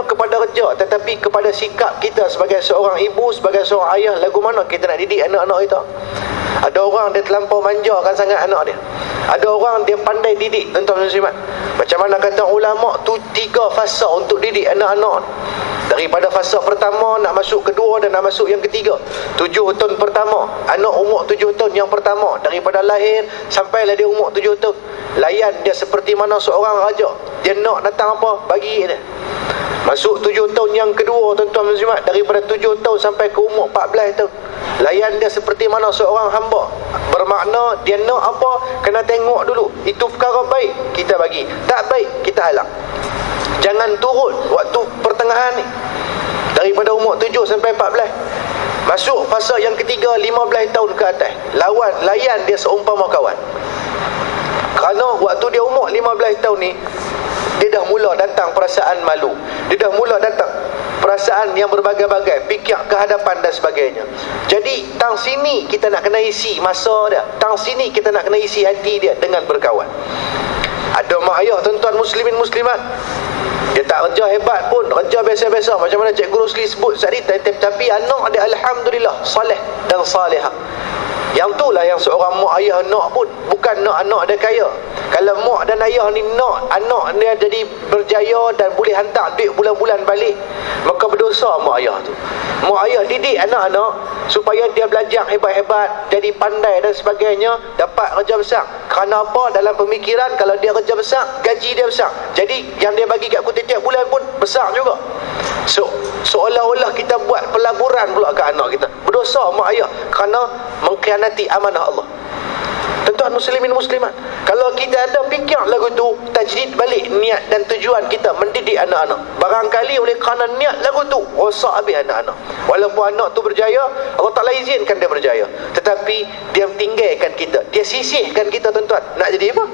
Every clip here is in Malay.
hanya kepada kerja, tetapi kepada sikap kita sebagai seorang ibu, sebagai seorang ayah. Lagu mana kita nak didik anak-anak kita? Ada orang dia terlampau manjakan sangat anak dia. Ada orang dia pandai didik, tuan-tuan muslimat. Macam mana kata ulama tu 3 fasa untuk didik anak-anak. Daripada fasa pertama nak masuk kedua dan nak masuk yang ketiga. 7 tahun pertama, anak umur 7 tahun yang pertama, daripada lahir sampailah dia umur 7 tahun. Layan dia seperti mana seorang raja. Dia nak datang apa, bagi dia. Masuk 7 tahun yang kedua, tuan-tuan muslimat, daripada 7 tahun sampai ke umur 14 tahun. Layan dia seperti mana seorang hamba. Bermakna dia nak apa, kena tengok dulu. Itu perkara baik, kita bagi. Tak baik, kita halang. Jangan turut waktu pertengahan ni, daripada umur 7 sampai 14. Masuk fasa yang ketiga, 15 tahun ke atas. Layan dia seumpama kawan. Kerana waktu dia umur 15 tahun ni, dia dah mula datang perasaan malu. Dia dah mula datang perasaan yang berbagai-bagai, fikir kehadapan dan sebagainya. Jadi tang sini kita nak kena isi masa dia. Tang sini kita nak kena isi hati dia dengan berkawan. Ada mak ayah, tuan-tuan muslimin muslimat, dia tak kerja hebat pun, kerja biasa-biasa macam mana Cikgu Rosli sebut tadi, tapi anak dia alhamdulillah saleh dan salihah. Yang itulah yang seorang mak ayah nak pun, bukan nak anak dia kaya. Kalau mak dan ayah ni nak anak dia jadi berjaya dan boleh hantar duit bulan-bulan balik, maka berdosa mak ayah tu. Mak ayah didik anak-anak supaya dia belajar hebat-hebat, jadi pandai dan sebagainya, dapat kerja besar. Kerana apa? Dalam pemikiran, kalau dia kerja besar, gaji dia besar. Jadi yang dia bagi kat aku tiap bulan pun besar juga. Seolah-olah kita buat pelaburan pula ke anak kita. Berdosa mak ayah kerana mengkhianati amanah Allah. Tuan-tuan muslimin muslimat, kalau kita ada fikir lagu tu, tajdid balik niat dan tujuan kita mendidik anak-anak. Barangkali oleh kerana niat lagu tu, rosak habis anak-anak. Walaupun anak tu berjaya, Allah Ta'ala izinkan dia berjaya, tetapi dia tinggalkan kita, dia sisihkan kita, tuan-tuan. Nak jadi apa?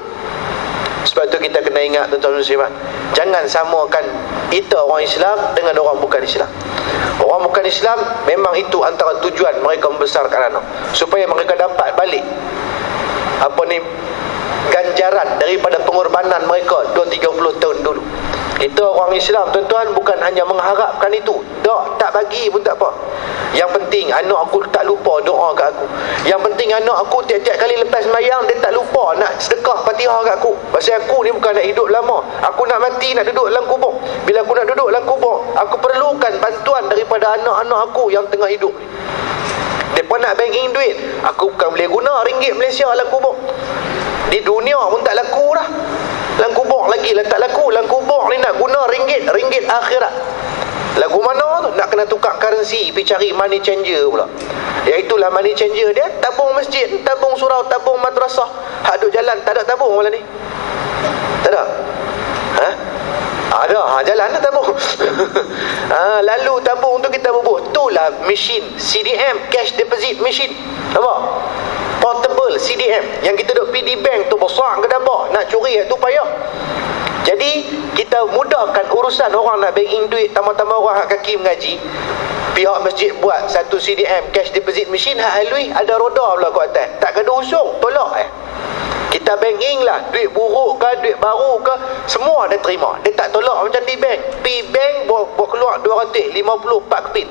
Sebab tu kita kena ingat, tuan-tuan muslimat, jangan samakan kita orang Islam dengan orang bukan Islam. Orang bukan Islam memang itu antara tujuan mereka membesarkan anak, supaya mereka dapat balik ganjaran daripada pengorbanan mereka 20-30 tahun dulu. Kita orang Islam, tuan-tuan, bukan hanya mengharapkan itu. Tak bagi pun tak apa. Yang penting anak aku tak lupa doa kat aku. Yang penting anak aku tiap-tiap kali lepas sembahyang, dia tak lupa nak sedekah Fatihah kat aku. Pasal aku ni bukan nak hidup lama. Aku nak mati, nak duduk dalam kubur. Bila aku nak duduk dalam kubur, aku perlukan bantuan daripada anak-anak aku yang tengah hidup ni. Mereka nak banking duit, aku bukan boleh guna ringgit Malaysia dalam kubur. Di dunia pun tak laku dah, dalam kubur lagi lah tak laku. Dalam kubur ni nak guna ringgit akhirat. Lagu mana tu? Nak kena tukar currency, pergi cari money changer pula. Iaitulah money changer dia, tabung masjid, tabung surau, tabung madrasah. Hak duk jalan tak ada tabung malam ni. Tak ada. Ada, jalan dah tabung. Lalu tabung tu kita bubuh. Itulah mesin CDM, cash deposit machine. Nampak? Portable CDM yang kita duk pergi di bank tu, besar ke dabak, nak curi tu payah. Jadi kita mudahkan urusan orang nak banking duit, tambah-tambah orang hak kaki mengaji. Pihak masjid buat satu CDM, cash deposit machine, hak alui ada roda pula kat atas. Tak kena usung, tolak Kita banking lah, duit buruk ke, duit baru ke, semua dia terima. Dia tak tolak macam di bank. Pergi bank, buat keluar 250, 4 kepin.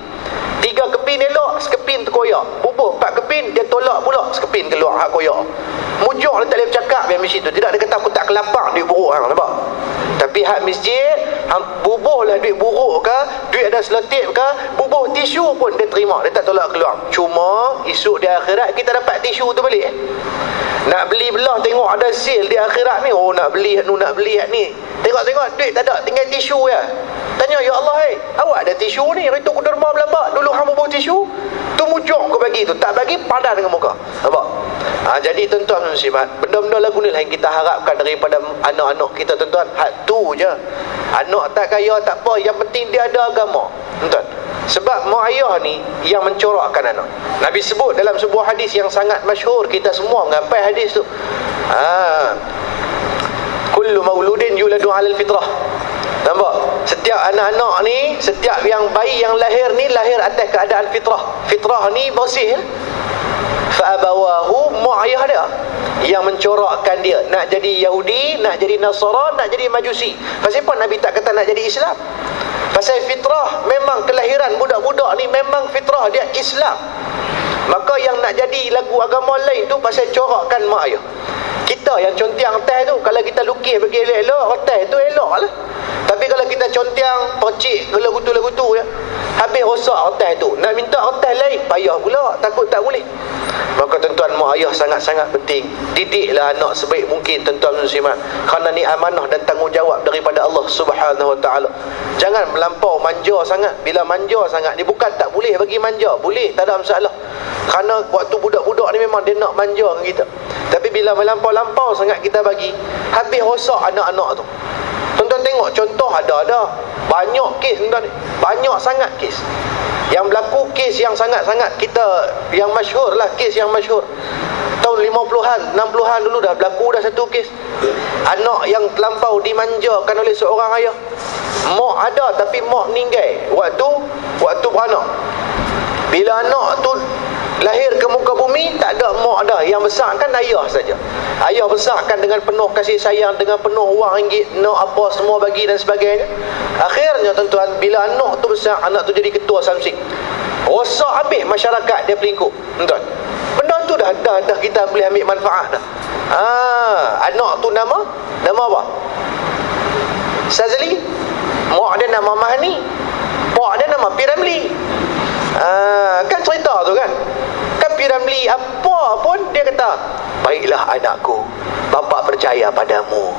3 kepin elok, sekepin terkoyak. Bubuh 4 kepin, dia tolak pula, sekepin keluar hak koyak. Mujuk dia tak boleh bercakap yang mesin tu. Tidak, dia kata aku tak kelapak duit buruk hang, nampak? Tapi hak masjid, bubuh lah duit buruk ke, duit ada selotip ke, bubuh tisu pun dia terima, dia tak tolak keluar. Cuma esok di akhirat kita dapat tisu tu balik. Nak beli belah, tengok ada sale di akhirat ni, oh nak beli nak beli ni. Tengok duit tak ada, tinggal tisu ya. Tanya, ya Allah, awak ada tisu ni? Itu aku derma belambak, dulu hang bubuh tisu. Tu mujuk aku bagi tu, tak bagi padan dengan muka. Nampak? Jadi tuan-tuan muslimat, benda-benda lagu ni lah yang kita harapkan daripada anak-anak kita, tuan-tuan. Hak tu je. Anak tak kaya tak apa, yang penting dia ada agama, tuan-tuan. Sebab mak ayah ni yang mencorakkan anak. Nabi sebut dalam sebuah hadis yang sangat masyhur, kita semua mengapai hadis tu. Kullu mauludin yuladu 'alal fitrah. Nampak? Setiap anak-anak ni, setiap yang bayi yang lahir ni lahir atas keadaan fitrah. Fitrah ni bersih. Fa'abawahu, mak ayah dia yang mencorakkan dia nak jadi Yahudi, nak jadi Nasara, nak jadi Majusi. Pasal apa Nabi tak kata nak jadi Islam? Pasal Pasal fitrah, memang kelahiran budak-budak ni memang fitrah dia Islam. Maka yang nak jadi lagu agama lain tu pasal corakkan mak ayah. Kita yang contiang atas tu, kalau kita lukis bagi elok-elok, atas tu elok lah. Tapi kalau kita contiang, percik ke lagu tu ya, habis rosak atas tu, nak minta atas lain, payah pula, takut tak boleh. Maka tuan-tuan, mak ayah sangat-sangat penting. Didiklah anak sebaik mungkin, tuan-tuan muslimat, kerana ni amanah dan tanggungjawab daripada Allah Subhanahu Wa Taala. Jangan melampau manja sangat. Bila manja sangat ni, bukan tak boleh bagi manja, boleh, tak ada masalah. Kerana waktu budak-budak ni memang dia nak manja dengan kita. Tapi bila melampau-lampau sangat kita bagi, habis rosak anak-anak tu. Tuan-tuan tengok contoh ada banyak kes tuan-tuan, banyak sangat kes yang berlaku, kes yang sangat-sangat kita yang masyhur lah, kes yang masyhur tahun 50-an 60-an dulu dah berlaku dah satu kes. Anak yang terlampau dimanjakan oleh seorang ayah. Mak ada tapi mak meninggal waktu beranak. Bila anak tu lahir ke muka bumi, tak ada mak dah. Yang besarkan ayah saja. Ayah besarkan dengan penuh kasih sayang, dengan penuh wang ringgit, nak apa semua bagi dan sebagainya. Akhirnya tuan-tuan, bila anak tu besar, anak tu jadi ketua Samsik, rosak habis masyarakat dia pelingkup. Tuan-tuan, benda tu dah kita boleh ambil manfaat dah. Anak tu nama apa? Sazali. Mak dia nama Mahni. Pak dia nama Piramli. Kan cerita tu kan Piramli apa pun dia kata, baiklah anakku, bapa percaya padamu.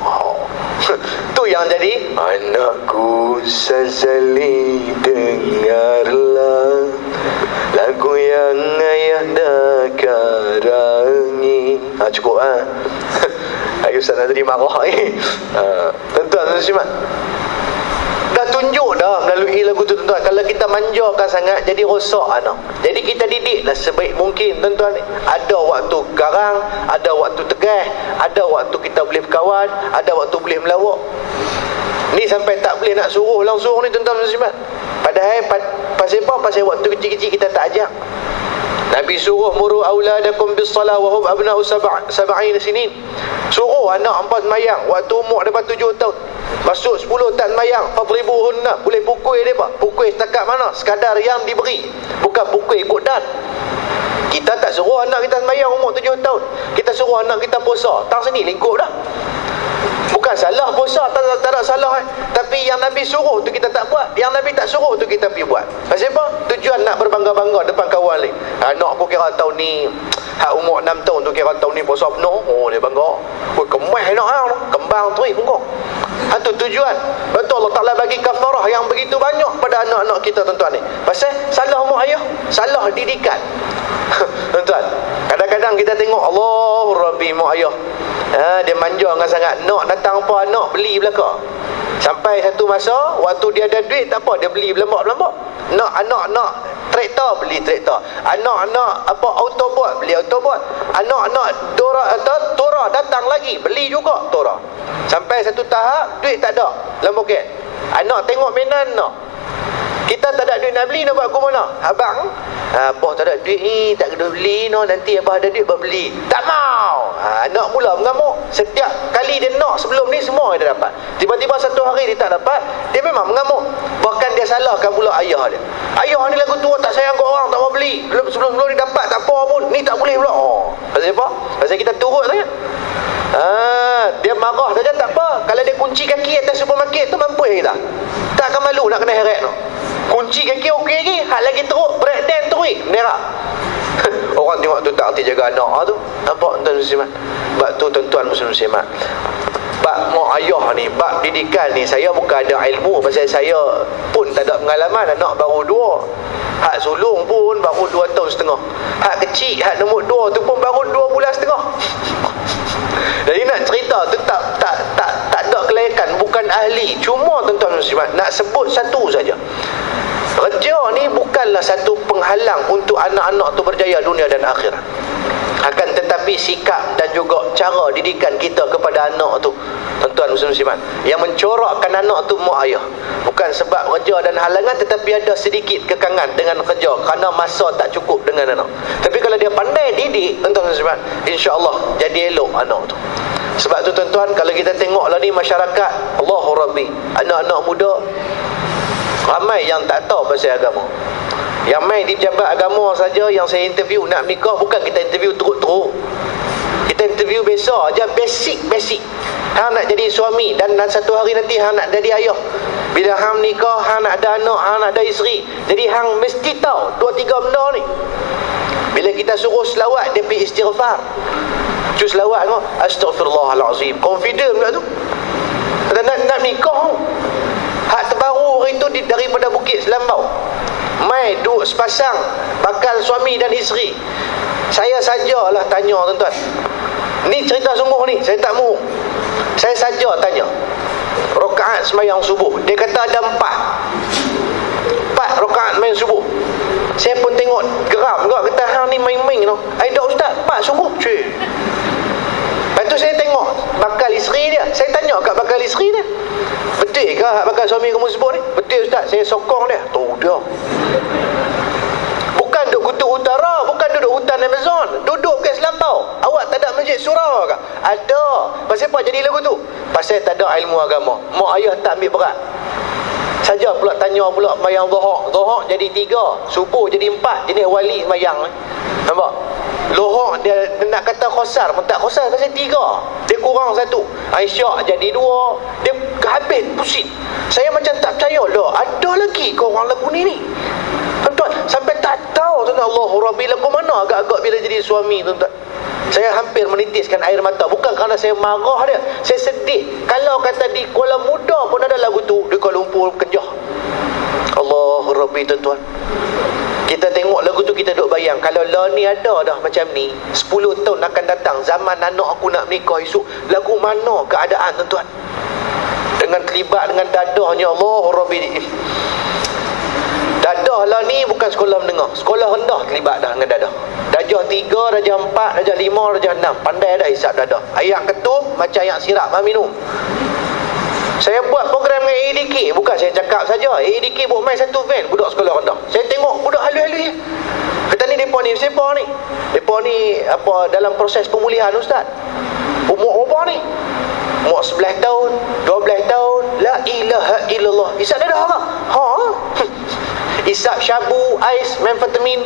Tu yang jadi, anakku Sazali, dengarlah lagu yang ayah dah karangi. Cukup Ayah Ustaz Nazri marah tuan-tuan muslimat, dah tunjuk dah melalui lagu tu tuan-tuan. Kalau kita manjakan sangat, jadi rosak anak. Jadi kita didiklah sebaik mungkin tuan-tuan. Ada waktu garang, ada waktu tegas, ada waktu kita boleh berkawan, ada waktu boleh melawak. Ni sampai tak boleh nak suruh langsung ni tuan-tuan muslimat. Padahal pasal apa? Pasal waktu kecil-kecil kita tak ajak. Nabi suruh muru auladakum bis salah wa hum abna'u sab'in sinin. Suruh anak hangpa sembahyang waktu umur depan 7 tahun. Masuk 10 tak sembahyang, fadribuhunna, boleh pukul depa. Pukul setakat mana? Sekadar yang diberi, bukan pukul ikut dan. Kita tak suruh anak kita sembahyang umur 7 tahun. Kita suruh anak kita puasa. Tang sini lingkup dah. Bukan salah puasa, tak ada salah Tapi yang Nabi suruh tu kita tak buat, yang Nabi tak suruh tu kita pergi buat. Pasal apa? Tujuan nak berbangga-bangga depan kawan lain. Anak aku kira tahun ni, hak umur 6 tahun tu kira tahun ni puasa penuh. Oh, dia bangga. Kemah anak hang, kembang tu punggung. Itu tujuan. Betul, Allah Ta'ala bagi kafarah yang begitu banyak pada anak-anak kita tuan-tuan ni. Pasal salah mak ayah, salah didikan. Tuan-tuan, kadang-kadang kita tengok Allah Rabbi mak ayah, dia manja dengan sangat. Nak datang apa anak beli belaka. Sampai satu masa waktu dia ada duit tak apa, dia beli belambak-belambak. Nak anak nak traktor, beli traktor. Anak-anak apa autobot, beli autobot. Anak-anak tora datang lagi, beli juga tora. Sampai satu tahap duit tak ada dalam poket. Anak tengok mainan nak. Kita tak ada duit nak beli, nak buat ke mana? Abang, abah tak ada duit ni, tak kena beli no, nanti abah ada duit abah beli. Tak mau. Anak mula mengamuk. Setiap kali dia nak sebelum ni semua dia dapat. Tiba-tiba satu hari dia tak dapat, dia memang mengamuk. Bahkan dia salahkan pula ayah dia. Ayah ni lagu tua tak sayang kat orang, tak mau beli. Sebelum dia dapat tak apa pun, ni tak boleh pula. Pasal apa? Pasal kita turut sangat. Dia marah saja tak apa. Kalau dia kunci kaki atas supermarket tu, mampu kita. Tak akan malu nak kena heret no. Kunci kaki okey lagi, hak lagi teruk break dance teruk nerak. Orang tengok tu tak erti jaga anak tu. Nampak tuan muslimat? Bab tu tuan-tuan muslimat, bab mak ayah ni, bab didikan ni, saya bukan ada ilmu, pasal saya pun tak ada pengalaman. Anak baru 2, hak sulung pun baru 2 tahun setengah, hak kecil, hak nombor 2 tu pun baru 2 bulan setengah. Jadi nak cerita tu tak ada kelayakan, bukan ahli. Cuma tuan-tuan muslimat, nak sebut satu saja. Kerja ni bukanlah satu penghalang untuk anak-anak tu berjaya dunia dan akhirat. Akan tetapi sikap dan juga cara didikan kita kepada anak tu, tuan-tuan muslimat, yang mencorakkan anak tu mak ayah. Bukan sebab kerja dan halangan, tetapi ada sedikit kekangan dengan kerja kerana masa tak cukup dengan anak. Tapi kalau dia pandai didik, tuan-tuan muslimat, insya-Allah jadi elok anak tu. Sebab tu tuan-tuan, kalau kita tengoklah ni masyarakat, Allahu Rabbi, anak-anak muda Ramai yang tak tahu pasal agama. Yang main di pejabat agama saja yang saya interview nak menikah, bukan kita interview teruk-teruk. Kita interview biasa aja, basic. Hang nak jadi suami dan satu hari nanti hang nak jadi ayah. Bila hang nikah, hang nak ada anak, hang nak ada isteri. Jadi hang mesti tahu 2-3 benda ni. Bila kita suruh selawat, dia pergi istighfar. Cus selawat kau, astaghfirullahalazim. Confident pula tu. Nak nikah. Hak terbaru hari tu daripada Bukit Selambau. Mai duduk sepasang bakal suami dan isteri. Saya sajalah tanya tuan-tuan. Ni cerita sungguh ni, saya tak mahu. Saya saja tanya. Rakaat sembahyang subuh, dia kata ada 4 rakaat main subuh. Saya pun tengok geram juga, kata hang ni main-main tau. Dah ustaz, 4 sungguh cuy. Lepas tu saya tengok bakal isteri dia. Saya tanya kat bakal isteri dia, betul ke bakal suami kamu sebut ni? Betul ustaz, saya sokong dia. Tu dia. Bukan duduk Kutub Utara, bukan duduk hutan Amazon, duduk kat Selambau. Awak tak ada masjid surau ke? Ada. Pasal apa jadi lagu tu? Pasal tak ada ilmu agama. Mak ayah tak ambil berat. Saja pula tanya pula sembahyang Zuhur jadi 3, subuh jadi 4. Jenis wali sembahyang. Nampak? Lohor dia nak kata khosar pun tak khosar, pasal 3. Dia kurang 1. Aisyah jadi 2. Dia habis pusing. Saya macam tak percaya lah, ada lagi korang lagu ni. Tuan-tuan, sampai tak tahu tuan-tuan, Allahu Rabbi, lagu mana agak-agak bila jadi suami tuan-tuan. Saya hampir menitiskan air mata. Bukan kerana saya marah dia, saya sedih. Kalau kata di Kuala Muda pun ada lagu tu, di Kuala Lumpur Kencah. Allahu Rabbi tuan-tuan. Kita tengok lagu tu, kita duk bayang, kalau lah ni ada dah macam ni, 10 tahun akan datang, zaman anak aku nak menikah esok, lagu mana keadaan tuan-tuan? Dengan terlibat dengan dadahnya, Allahu Rabbi. Dadah lah ni bukan sekolah menengah, sekolah rendah terlibat dah dengan dadah. Darjah 3, darjah 4, darjah 5, darjah 6. Pandai dah hisap dadah. Ayat ketum macam ayat sirap minum. Saya buat program dengan AEDK. Bukan saya cakap saja. AEDK buat main satu van budak sekolah rendah. Saya tengok budak halus-halus. Kata ni mereka ni siapa ni? Mereka ni apa dalam proses pemulihan ustaz. Umur berapa ni? Umur 11 tahun, 12 tahun. La ilaha illallah. Isap dadah ke? Ha? Isap syabu, ais, memfetamin.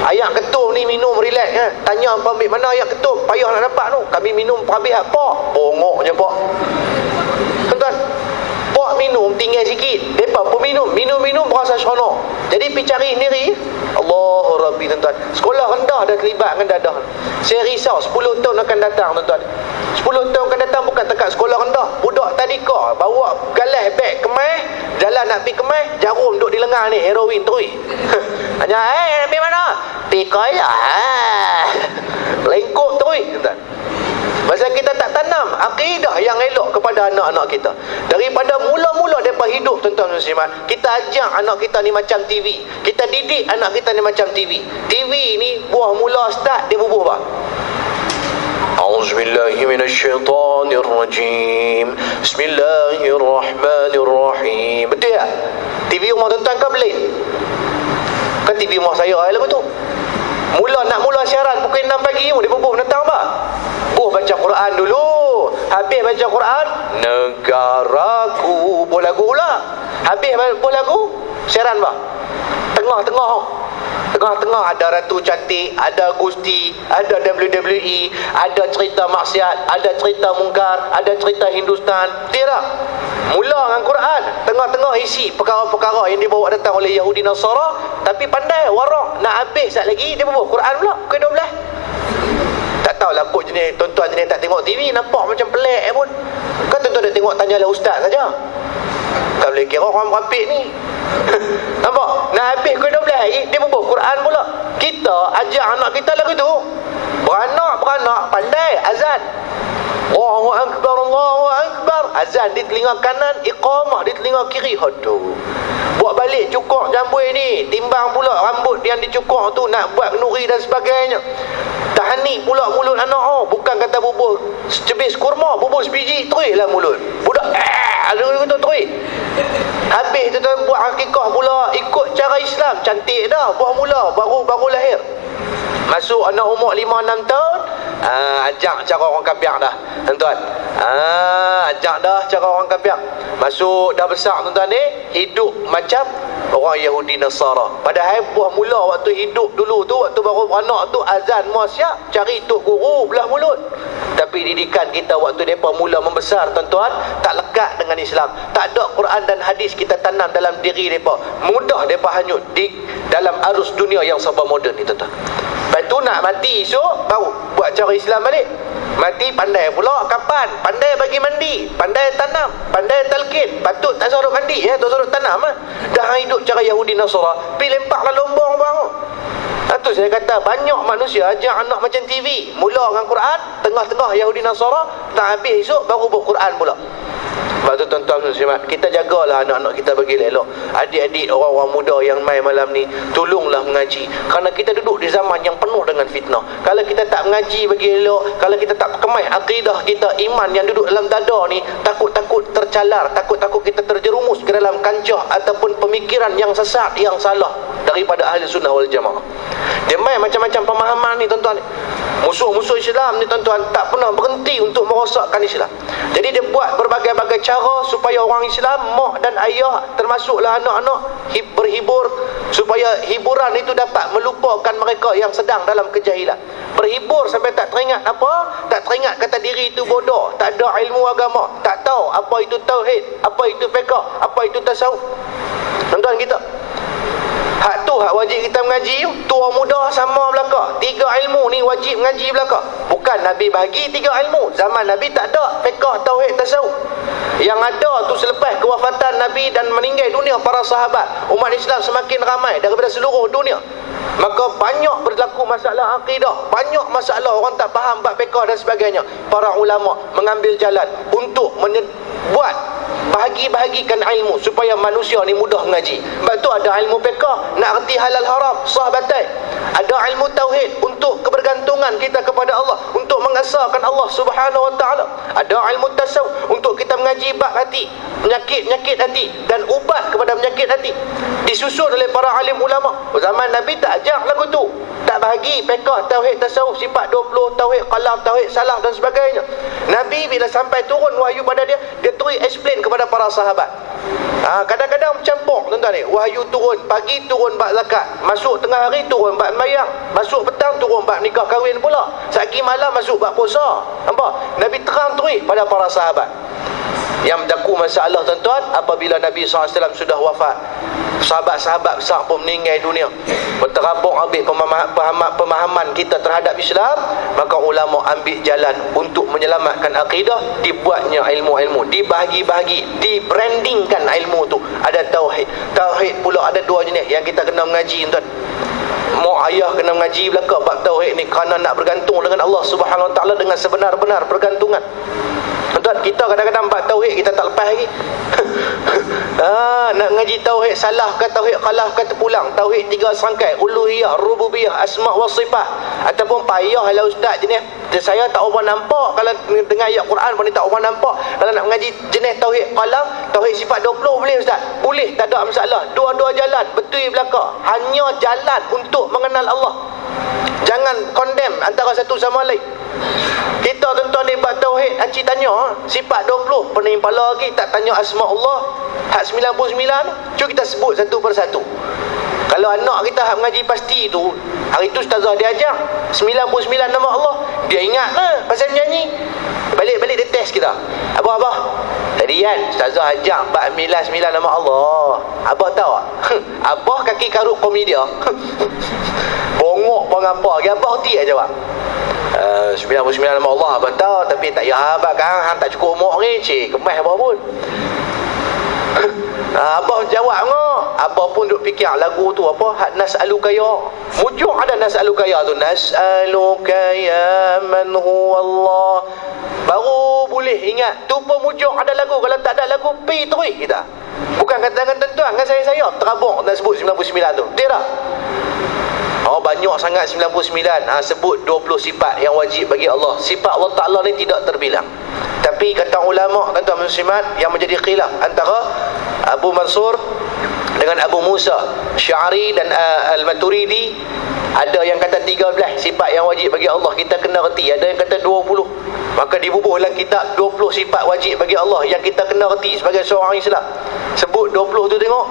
Ayat ketum ni minum relax kan. Tanya apa ambil mana ayat ketum, payah nak dapat tu. Kami minum habis apa? Bongok je pak. Tuan-tuan, pak minum tinggal sikit. Depa pun minum berasa seronok. Jadi pergi cari sendiri. Allahu Rabbi tuan-tuan. Sekolah rendah dah terlibat dengan dadah. Saya risau 10 tahun akan datang tuan-tuan. 10 tahun akan datang bukan dekat sekolah rendah. Budak tadika bawa galas beg kemai, jalan nak pergi kemai, jarum duduk di lengan ni, heroin terus. Hanya nak pergi mana? Pergi koyak. Lengkok terus tuan-tuan. Pasal kita tak tanam akidah yang elok kepada anak-anak kita. Daripada mula-mula mereka hidup tuan-tuan muslimat, kita ajak anak kita ni macam TV. Kita didik anak kita ni macam TV. TV ni buah mula start dia bubuh apa? A'udzubillahi minasyaitonirrajim. Bismillahirrahmanirrahim. Betul tak? TV rumah tuan-tuan kan pelik? Kan TV rumah saya lah betul. Mula siaran pukul 6 pagi dia bubuh menentang apa? Baca Quran dulu. Habis baca Quran, negaraku buat lagu pula. Habis buat lagu, siaran apa? Tengah-tengah ada Ratu Cantik, ada Gusti, ada WWE, ada cerita maksiat, ada cerita mungkar, ada cerita Hindustan. Tidak. Mula dengan Quran, tengah-tengah isi perkara-perkara yang dibawa datang oleh Yahudi Nasara, tapi pandai warak nak habis sekejap lagi dia bawa Quran pula pukul 12. Tak tahulah kot jenis tuan-tuan jenis tak tengok TV, nampak macam pelik pun. Kan tuan-tuan dah tengok tanyalah ustaz saja. Tak boleh kira orang merapik ni. Nampak? Nak habis pukul 12 lagi dia bawa Quran pula. Kita ajak anak kita lagu tu. Beranak pandai azan. Allahu Akbar, Allahu Akbar. Azan di telinga kanan, iqamah di telinga kiri. Aduh. Buat balik cukur jambul ni, timbang pula rambut yang dicukur tu nak buat nuri dan sebagainya. Tahnik pula mulut anak. Bukan kata bubuh secebis kurma, bubuh sebiji terus lah mulut. Budak lalu tu terus. Habis tu buat akikah pula ikut cara Islam, cantik dah buah mula baru lahir. Masuk anak umur 5-6 tahun, ajak cara orang kapiak dah, tuan-tuan. Ajak dah cara orang kapiak. Masuk dah besar, tuan-tuan ni, hidup macam orang Yahudi Nasara. Padahal buah mula waktu hidup dulu tu, waktu baru beranak tu, azan muas siap, cari tok guru belah mulut. Tapi didikan kita waktu mereka mula membesar, tuan-tuan, tak lekat dengan Islam. Tak ada Quran dan hadis kita tanam dalam diri mereka. Mudah mereka hanyut di dalam arus dunia yang serba moden ni, tuan-tuan. Lepas tu nak mati esok, baru buat cara Islam balik. Mati pandai pula kapan, pandai bagi mandi, pandai tanam, pandai talqin. Patut tak suruh mandi tak suruh tanam Dah hidup cara Yahudi Nasara, pi lempaklah lombong bang. Itu saya kata banyak manusia ajak anak macam TV, mula dengan Quran, tengah-tengah Yahudi Nasara, tak habis esok baru berquran pula. Sebab tu tuan-tuan muslimat, kita jagalah anak-anak kita bagi elok. Adik-adik orang-orang muda yang main malam ni, tolonglah mengaji. Kerana kita duduk di zaman yang penuh dengan fitnah. Kalau kita tak mengaji bagi elok, kalau kita tak kemai akidah kita, iman yang duduk dalam dada ni, takut-takut tercalar, takut-takut kita terjerumus ke dalam kancah ataupun pemikiran yang sesat, yang salah daripada ahli sunnah wal jamaah. Dia main macam-macam pemahaman ni, tuan-tuan. Musuh-musuh Islam ni, tuan-tuan, tak pernah berhenti untuk merosakkan Islam. Jadi dia buat berbagai-bagai cara supaya orang Islam, mak dan ayah, termasuklah anak-anak, berhibur, supaya hiburan itu dapat melupakan mereka yang sedang dalam kejahilan. Berhibur sampai tak teringat apa? Tak teringat kata diri itu bodoh, tak ada ilmu agama, tak tahu apa itu tauhid, apa itu fiqh, apa itu tasawuf. Tuan-tuan kita, hak tu hak wajib kita mengaji. Tua muda sama belaka, 3 ilmu ni wajib mengaji belaka. Bukan Nabi bagi 3 ilmu, zaman Nabi tak ada fiqh, tauhid, tasawuf. Yang ada tu selepas kewafatan Nabi dan meninggal dunia para sahabat, umat Islam semakin ramai daripada seluruh dunia. Maka banyak berlaku masalah akidah, banyak masalah orang tak faham bab fiqh dan sebagainya. Para ulama mengambil jalan untuk buat bahagi-bahagikan ilmu supaya manusia ni mudah mengaji. Sebab tu ada ilmu fiqh, nak reti halal haram, sah batal. Ada ilmu tauhid untuk kebergantungan kita kepada Allah, untuk mengesahkan Allah Subhanahu wa taala. Ada ilmu tasawuf untuk kita mengaji bab hati, penyakit-penyakit hati dan ubat kepada penyakit hati. Disusun oleh para alim ulama. Zaman Nabi tak ajak lagu tu, tak bahagi fiqh, tauhid, tasawuf, sifat 20, tauhid qalam, tauhid salah dan sebagainya. Nabi bila sampai turun wahyu pada dia, dia terus explain kepada para sahabat. Kadang-kadang mencampur, tuan-tuan ni. Wahyu turun pagi, turun bab zakat. Masuk tengah hari, turun bab mayang. Masuk petang, turun bab nikah kahwin pula. Saki malam masuk bab puasa. Nampak? Nabi terang terus pada para sahabat. Yang berlaku masalah, tuan-tuan, apabila Nabi SAW sudah wafat, sahabat-sahabat besar pun meninggal dunia, berterabung habis pemahaman kita terhadap Islam, maka ulama ambil jalan untuk menyelamatkan akidah. Dibuatnya ilmu-ilmu, dibahagi-bahagi, dibrandingkan ilmu tu. Ada tauhid. Tauhid pula ada 2 jenis yang kita kena mengaji, tuan. Mak ayah kena mengaji belaka bab tauhid ni, kerana nak bergantung dengan Allah Subhanahu wa taala dengan sebenar-benar pergantungan. Tuan, kita kadang-kadang bab tauhid kita tak lepas lagi. Nak ngaji tauhid salah ke tauhid qalah ke terpulang. Tauhid 3 serangkai, uluhiyah, rububiyah, asma' wa sifat. Ataupun payahlah ustaz jenis saya tak apa nampak, kalau dengar ayat Quran pun tak apa nampak. Kalau nak mengaji jenis tauhid qalam, tauhid sifat 20 boleh ustaz? Boleh, tak ada masalah. Dua-dua jalan, betul belaka. Hanya jalan untuk mengenal Allah. Jangan condemn antara satu sama lain. Kita tuan-tuan di bab tauhid, acik tanya sifat 20, pening pala lagi tak tanya asma Allah. Hak 99 cuba kita sebut satu persatu. Kalau anak kita hak mengaji pasti tu, hari tu ustazah dia ajar 99 nama Allah, dia ingat lah pasal nyanyi. Balik-balik dia test kita. Abah tadi kan ustazah ajar 99 nama Allah. Abah tahu tak? Abah kaki karut komedia. Bongok pun apa lagi, abah hati aja jawab. 99 nama Allah abang tahu, tapi tak ya abang kan, tak cukup umur ni, cik kemas abang pun. Abang jawab ngah. Abang pun duk fikir lagu tu apa, hak nas'aluka ya. Mujuk ada nas'aluka ya tu, nas'aluka ya man huwa Allah. Baru boleh ingat tu pun mujuk ada lagu. Kalau tak ada lagu pi terus kita. Bukan katakan tuan-tuan kan saya terabuk nak sebut 99 tu. Betul tak? Banyak sangat 99. Sebut 20 sifat yang wajib bagi Allah. Sifat Allah Ta'ala ni tidak terbilang. Tapi kata ulama, kata muslimat, yang menjadi khilaf antara Abu Mansur dengan Abu Musa Sy'ari dan Al-Maturidi, Ada yang kata 13 sifat yang wajib bagi Allah kita kena reti. Ada yang kata 20. Maka dibubuh dalam kitab 20 sifat wajib bagi Allah yang kita kena reti sebagai seorang Islam. Sebut 20 tu tengok.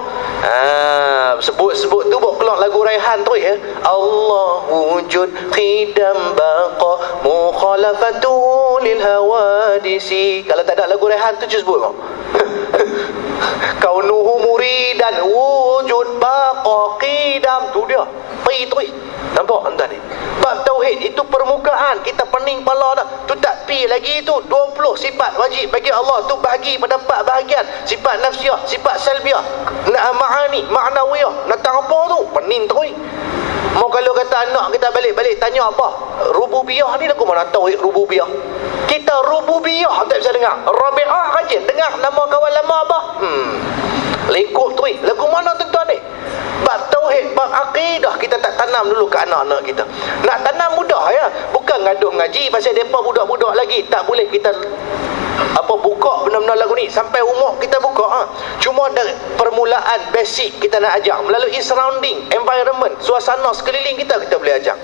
Sebut tu bawa keluar lagu Raihan tu ya. Allah wujud khidam baqa mukhalafatu lil hawadisi. Kalau tak ada lagu Raihan tu sebut kau. Kaunuhu muridan wujud baqa qidam tu dia. Terus. Nampak tuan ni? Bab tauhid itu permukaan, kita pening kepala dah. Tu tak pi lagi tu 20 sifat wajib bagi Allah tu bahagi pada 4 bahagian. Sifat nafsiyah, sifat salbiyah, ma'ani, ma'nawiyah. Nak tahu apa tu? Pening terus. Mau kalau kata anak kita balik-balik tanya apa? Rububiyah ni lagu mana tauhid rububiyah? Kita rububiyah tak bisa dengar. Rabi'ah rajin dengar nama kawan lama apa? Lingkup terus. Lagu mana tuan-tuan ni? Bab tauhid, bab akidah kita tak tanam dulu ke anak-anak kita. Nak tanam mudah ya. Bukan ngadu ngaji pasal depa budak-budak lagi. Tak boleh kita buka benda-benda lagu ni sampai umur kita buka. Cuma dari permulaan basic kita nak ajar melalui surrounding, environment, suasana sekeliling kita boleh ajar.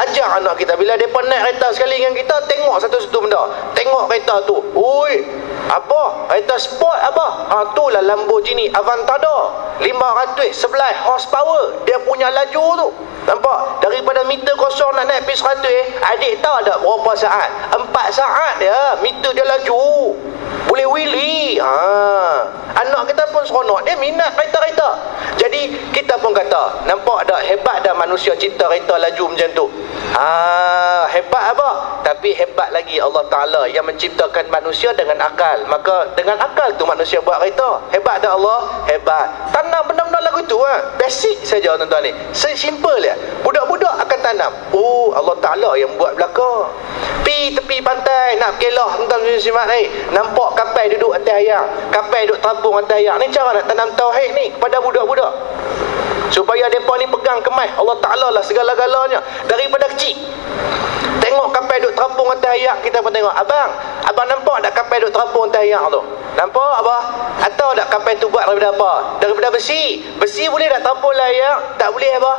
Ajar anak kita bila depa naik kereta sekali dengan kita, tengok satu-satu benda. Tengok kereta tu. Oi, apa? Kereta sport apa? Itulah Lamborghini Aventador. 511 horsepower. Dia punya laju tu. Nampak? Daripada meter kosong nak naik pergi 100, adik tahu tak berapa saat? 4 saat dia. Meter dia laju. Boleh wheelie. Anak kita pun seronok. Dia minat kereta-kereta. Jadi kita pun kata, nampak tak hebat dah manusia cipta kereta laju macam tu. Hebat apa? Tapi hebat lagi Allah Ta'ala yang menciptakan manusia dengan akal. Maka dengan akal tu manusia buat kereta. Hebat tak Allah? Hebat. Tanam benda-benda lagu tu basic saja tuan-tuan ni. Simple ya. Budak-budak akan tanam. Oh, Allah Ta'ala yang buat belaka. Pi tepi pantai nak kelah tuan-tuan simak ni. Nampak kapal duduk atas ayam. Kapal duduk terapung atas ayam. Ni cara nak tanam tauhid ni kepada budak-budak. Supaya mereka ni pegang kemas Allah Ta'ala lah segala-galanya daripada kecil. Tengok kapal duduk terapung atas ayak, kita pun tengok. Abang nampak tak kapal duduk terapung atas ayak tu? Nampak abah? Atau tak kapal tu buat daripada apa? Daripada besi. Besi boleh tak terapung lah ayak? Tak boleh abah?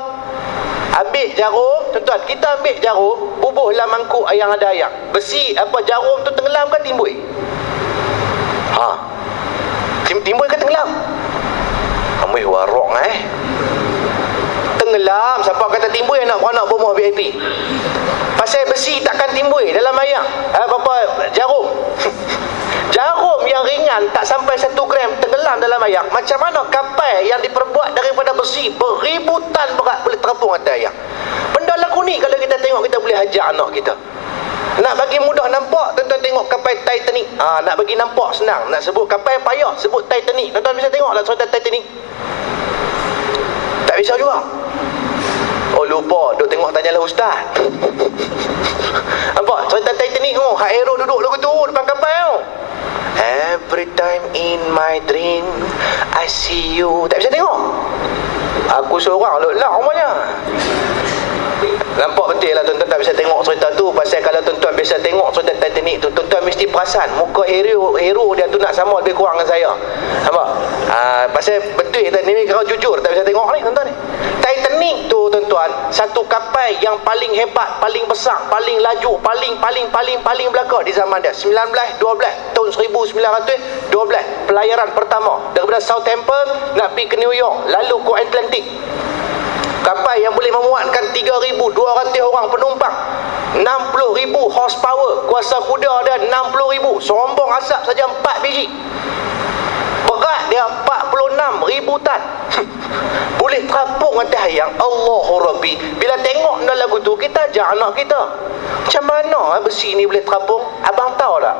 Ambil jarum, tuan-tuan, kita ambil jarum, bubuhlah mangkuk yang ada ayak. Besi jarum tu tenggelam ke timbul? Timbul ke tenggelam? Ambil warok tenggelam. Siapa kata timbul yang nak beranak rumah VIP? Pasal besi takkan timbul dalam ayak. Jarum jarum yang ringan tak sampai 1 gram tenggelam dalam ayak. Macam mana kapal yang diperbuat daripada besi beribu tan berat boleh terapung atas ayak? Benda lagu ni kalau kita tengok, kita boleh ajar anak kita. Nak bagi mudah nampak, tuan-tuan tengok kapal Titanic. Nak bagi nampak senang. Nak sebut kapal payah, sebut Titanic. Tuan-tuan bisa tengok tak cerita Titanic? Tak bisa juga. Oh lupa, duk tengok tanyalah ustaz. Nampak cerita Titanic tu, Hak Hero duduk lagu tu depan kapal tu. Every time in my dream I see you. Tak bisa tengok. Aku seorang lelak umumnya. Nampak betul lah tuan-tuan tak bisa tengok cerita tu. Pasal kalau tuan-tuan bisa tengok cerita Titanic tu, tuan-tuan mesti perasan muka hero dia tu nak sama lebih kurang dengan saya. Nampak? Pasal betul Titanic kalau jujur tak bisa tengok ni tuan-tuan ni. Titanic tu tuan-tuan, satu kapal yang paling hebat, paling besar, paling laju, paling belaka di zaman dia. 1912 tahun 1912 pelayaran pertama daripada Southampton nak pergi ke New York, lalu ke Atlantic. Kapal yang boleh memuatkan 3,200 orang penumpang, 60,000 horsepower, kuasa kuda dia 60,000, sombong asap saja 4 biji. Berat dia 46,000 tan. Boleh terapung atas ayam. Allahu Rabbi. Bila tengok dalam lagu tu, kita ajar anak kita. Macam mana besi ni boleh terapung? Abang tahu tak?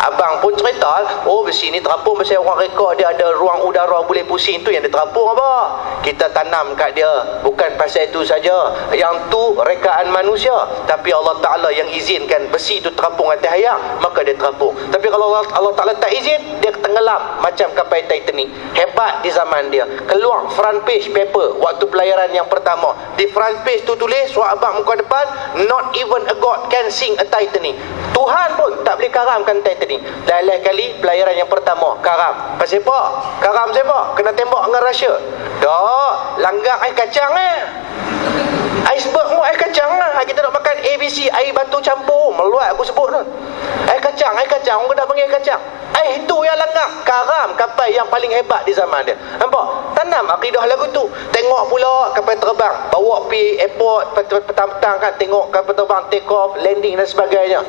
Abang pun cerita, besi ni terapung pasal orang reka dia ada ruang udara boleh pusing, tu yang dia terapung apa? Kita tanam kat dia. Bukan pasal itu saja. Yang tu rekaan manusia. Tapi Allah Ta'ala yang izinkan besi tu terapung atas ayam, maka dia terapung. Tapi kalau Allah Ta'ala tak izin, dia tenggelam macam kapal Titanic. Hebat di zaman dia. Keluar front page paper waktu pelayaran yang pertama. Di front page tu tulis surat abang muka depan, not even a God can sing a Titanic. Tuhan pun tak boleh karamkan Titanic. Lain-lain kali pelayaran yang pertama karam. Pasal apa? Karam siapa? Kena tembak dengan Russia. Tak. Langgar air kacang iceberg mu air kacang lah. Kita nak makan ABC, air batu campur. Meluat aku sebut tu. Air kacang. Orang kena panggil air kacang. Itu yang langgar. Karam kapal yang paling hebat di zaman dia. Nampak? Tanam akidah lagu tu. Tengok pula kapal terbang. Bawa pergi airport petang-petang kan. Tengok kapal terbang take off, landing dan sebagainya.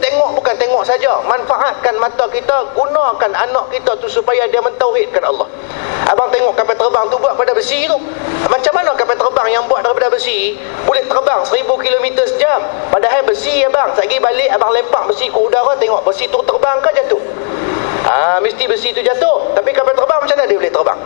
Tengok bukan tengok saja. Manfaatkan mata kita, gunakan anak kita tu supaya dia mentauhidkan Allah. Abang tengok kapal terbang tu buat pada besi tu. Macam mana kapal terbang yang buat daripada besi boleh terbang 1000 km sejam? Padahal besi abang, sekali balik abang lempar besi ke udara, tengok besi tu terbang ke jatuh? Mesti besi tu jatuh. Tapi kapal terbang macam mana dia boleh terbang?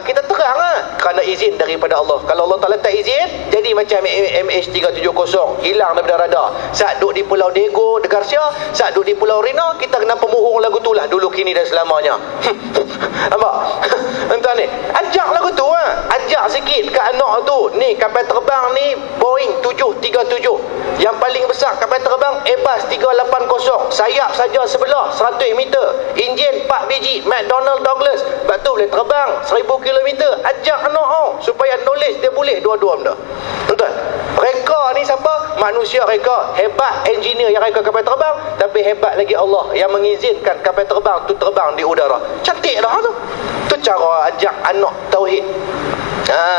Kita terang kerana izin daripada Allah. Kalau Allah Ta'ala tak izin, jadi macam MH370 hilang daripada radar. Saat duduk di Pulau Daegu, Degarsia, saat duduk di Pulau Rino, kita kena pemuhung lagu tu lah, dulu, kini dan selamanya. Nampak? Entah ni, ajak lagu tu ajak sikit ke anak tu. Ni kapal terbang ni Boeing 737. Yang paling besar kapal terbang Airbus 380. Sayap saja sebelah 100 meter. Enjin 4 biji McDonnell Douglas. Sebab tu boleh terbang 1000 km. Ajak anak supaya knowledge dia boleh dua-dua benda. Tuan-tuan, reka ni siapa? Manusia reka. Hebat engineer yang reka kapal terbang, tapi hebat lagi Allah yang mengizinkan kapal terbang tu terbang di udara. Cantik dah tu. Tu cara ajak anak tauhid.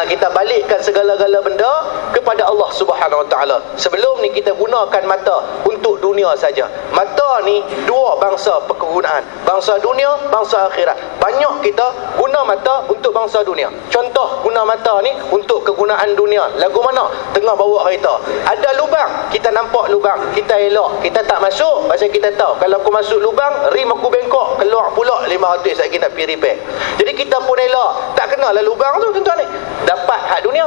Kita balikkan segala-gala benda kepada Allah Subhanahu Wa Taala. Sebelum ni kita gunakan mata untuk dunia saja. Mata ni dua bangsa kegunaan, bangsa dunia, bangsa akhirat. Banyak kita guna mata untuk bangsa dunia. Contoh guna mata ni untuk kegunaan dunia. Lagu mana? Tengah bawa kereta, ada lubang, kita nampak lubang, kita elok, kita tak masuk pasal kita tahu kalau aku masuk lubang, rim aku bengkok, keluar pula 500 lagi nak pergi repair. Jadi kita pun elok, tak kenalah lubang tu tuan-tuan ni. Dapat hak dunia,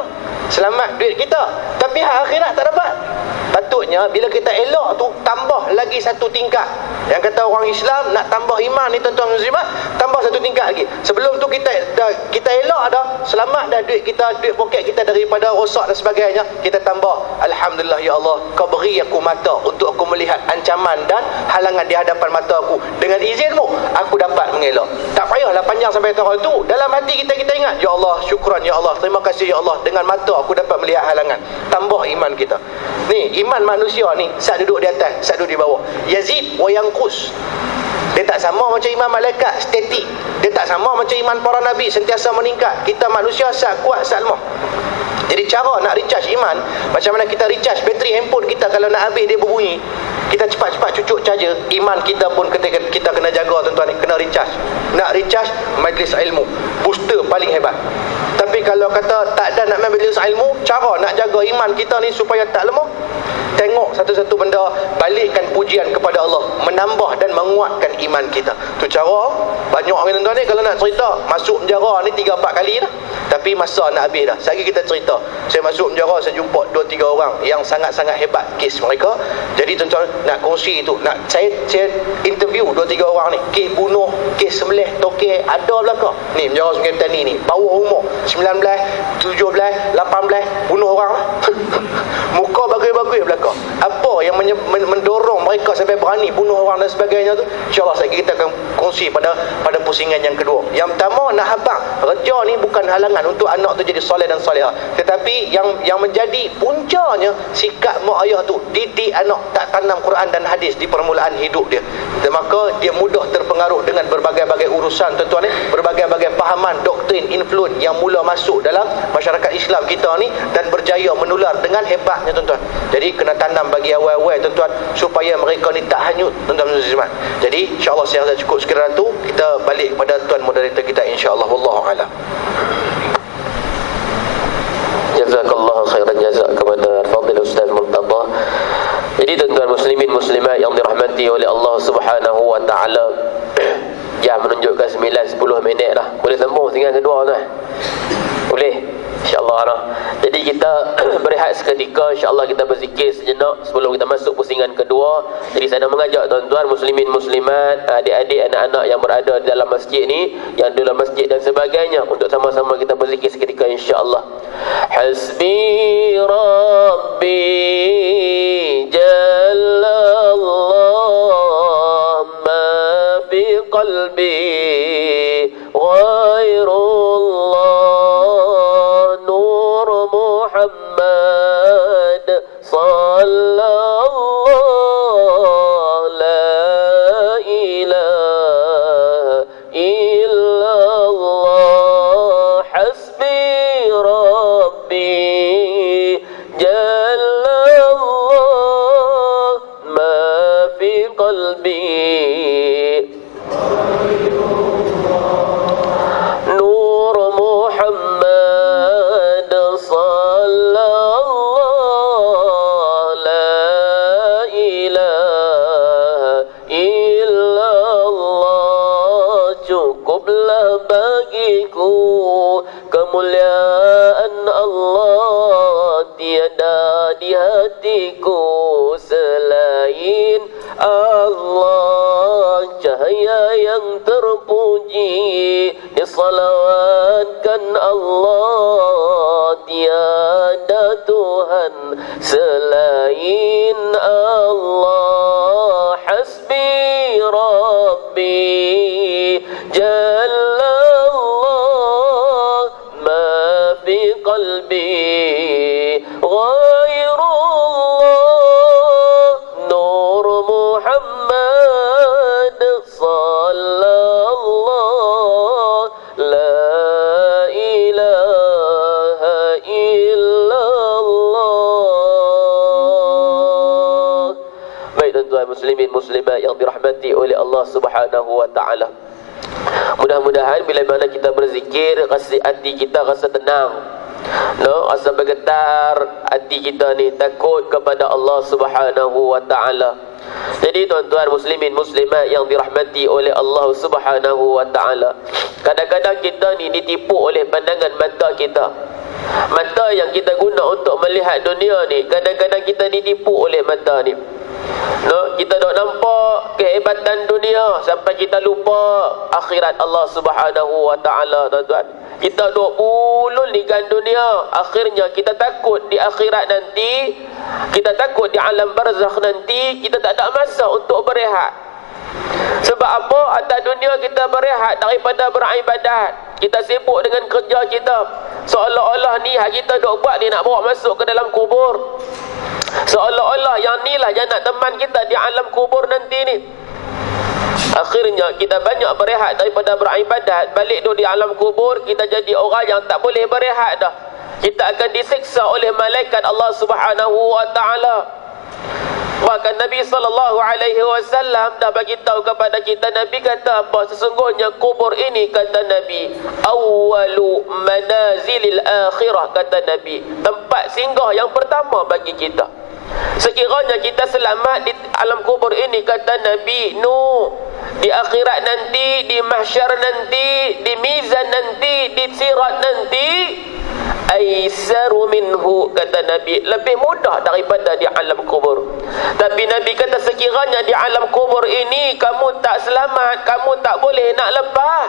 selamat duit kita, tapi hak akhirat tak dapat. Patutnya bila kita elok tu tambah lagi satu tingkat. Yang kata orang Islam nak tambah iman ni tuan-tuan muslimat, tambah satu tingkat lagi. Sebelum tu kita elok dah, selamat dah duit kita, duit poket kita daripada rosak dan sebagainya. Kita tambah, alhamdulillah ya Allah, kau beri aku mata untuk aku melihat ancaman dan halangan di hadapan mata aku. Dengan izinmu aku dapat mengelak. Tak payahlah panjang sampai tahun tu. Dalam hati kita ingat, ya Allah, syukran ya Allah, terima kasih ya Allah, dengan mata aku dapat melihat halangan. Tambah iman kita. Ni iman manusia ni, saat duduk di atas, saat duduk di bawah. Yazid wa yanqus. Dia tak sama macam iman malaikat, statik. Dia tak sama macam iman para nabi, sentiasa meningkat. Kita manusia saat kuat, saat lemah. Jadi cara nak recharge iman, macam mana kita recharge bateri handphone kita kalau nak habis dia berbunyi, kita cepat-cepat cucuk charger. Iman kita pun kita kena jaga tuan-tuan ni, kena recharge. Nak recharge majlis ilmu, booster paling hebat. Tapi kalau kata tak ada nak majlis ilmu, cara nak jaga iman kita ni supaya tak lemah, tengok satu-satu benda, balikkan pujian kepada Allah, menambah dan menguatkan iman kita. Tu cara. Banyak orang tuan-tuan ni kalau nak cerita masuk penjara ni 3-4 kali dah, tapi masa nak habis dah. Sekali kita cerita, saya masuk penjara, saya jumpa 2-3 orang yang sangat-sangat hebat kes mereka. Jadi tuan-tuan nak kongsi tu, nak saya interview 2-3 orang ni, kes bunuh, kes sembelih, tokek, ada belaka. Ni penjara Sungai Petani ni, bawah umur 19, 17, 18, bunuh orang lah. Muka bagus-bagus belaka. Apa yang mendorong mereka sampai berani bunuh orang dan sebagainya tu, insyaAllah sekali kita akan kongsi pada pusingan yang kedua. Yang pertama, nak habang kerja ni bukan halangan untuk anak tu jadi soleh dan soleha, tetapi yang menjadi puncanya sikap mak ayah tu, didik anak tak tanam Quran dan hadis di permulaan hidup dia, dan maka dia mudah terpengaruh dengan berbagai-bagai urusan tuan-tuan ni, berbagai-bagai fahaman, doktrin, influence yang mula masuk dalam masyarakat Islam kita ni dan berjaya menular dengan hebatnya tuan-tuan. Jadi kena tanam bagi awal-awal tuan-tuan supaya mereka ni tak hanyut tuan-tuan muslimat. Jadi insya-Allah saya rasa cukup sekiranya tu, kita balik kepada tuan moderator kita insya-Allah. Wallahu a'lam. Jazakallahu khairan jazak kepada Fadil Ustaz Murtada. Jadi tuan-tuan muslimin muslimat yang dirahmati oleh Allah Subhanahu wa taala, jam menunjukkan 9-10 minit dah. Boleh sambung tinggal kedua tuan? Boleh? InsyaAllah lah. Jadi kita berehat seketika, insyaAllah kita berzikir sejenak sebelum kita masuk pusingan kedua. Jadi saya nak mengajak tuan-tuan muslimin muslimat, adik-adik, anak-anak yang berada di dalam masjid ni, yang di dalam masjid dan sebagainya, untuk sama-sama kita berzikir seketika insyaAllah. Hasbi Rabbi Jallallah ma fi qalbi ghairullah Allah bagiku, kemuliaan Allah tiada di hatiku selain Allah. Cahaya yang terpuji disalawatkan Allah, tiada Tuhan selain Allah. Hasbi Rabbi Jalla Allah, ma fi qalbi ghairullah. Nur Muhammad sallallahu, la ilaha illallah. Baik tuan-tuan muslimin muslimat yang dirahmati oleh Allah Subhanahu wa taala. Mudah-mudahan bila mana kita berzikir, rasa hati kita rasa tenang, rasa bergetar hati kita ni, takut kepada Allah Subhanahu wa taala. Jadi tuan-tuan muslimin muslimat yang dirahmati oleh Allah Subhanahu wa taala, kadang-kadang kita ni ditipu oleh pandangan mata kita. Mata yang kita guna untuk melihat dunia ni, kadang-kadang kita ditipu oleh mata ni. Kita dok nampak kehebatan dunia sampai kita lupa akhirat Allah Subhanahu wa taala, tuan-tuan. Kita dok ulul dengan dunia, akhirnya kita takut di akhirat nanti, kita takut di alam barzakh nanti kita tak ada masa untuk berehat. Sebab apa? Atas dunia kita berehat daripada beribadat. Kita sibuk dengan kerja kita. Seolah-olah ni hak kita dok buat ni nak bawa masuk ke dalam kubur. Seolah-olah yang ni lah yang nak teman kita di alam kubur nanti ni. Akhirnya kita banyak berehat daripada beribadat, balik duduk di alam kubur, kita jadi orang yang tak boleh berehat dah. Kita akan disiksa oleh malaikat Allah Subhanahu wa taala. Bahkan Nabi SAW dah bagi tahu kepada kita, Nabi kata apa? Sesungguhnya kubur ini, kata Nabi, awwalu manazilil akhirah, kata Nabi, tempat singgah yang pertama bagi kita. Sekiranya kita selamat di alam kubur ini, kata Nabi, di akhirat nanti, di mahsyar nanti, di mizan nanti, di sirat nanti, aisaru minhu, kata Nabi, lebih mudah daripada di alam kubur. Tapi Nabi kata sekiranya di alam kubur ini kamu tak selamat, kamu tak boleh nak lepas,